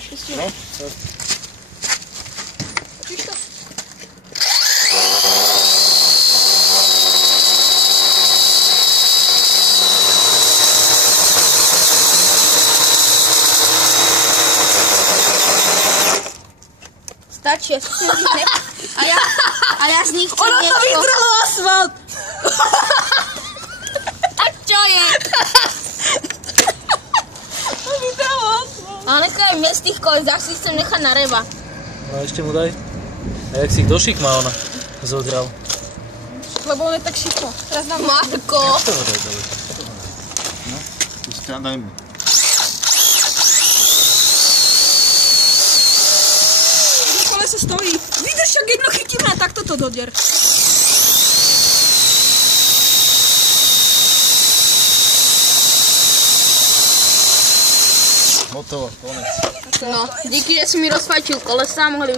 pustím. No, Počíš to? Stačí, a ja z nich chcem niečo. Ono to vytrhlo asfalt! Tak čo je? To vytrhlo asfalt. Ale nechaj z tých kolizách si chcem nechať na reba. no ešte mu daj. A jak si ich do šikma ona zodral. Lebo on je tak šikmo. Teraz dám... Marko! To ho daj dole. No, daj mu. Koleso stojí. Vydrž, však jedno chytíme a takto to dodier. Hotovo, konec. No, díky, že si mi rozfajčil kolesa, mohli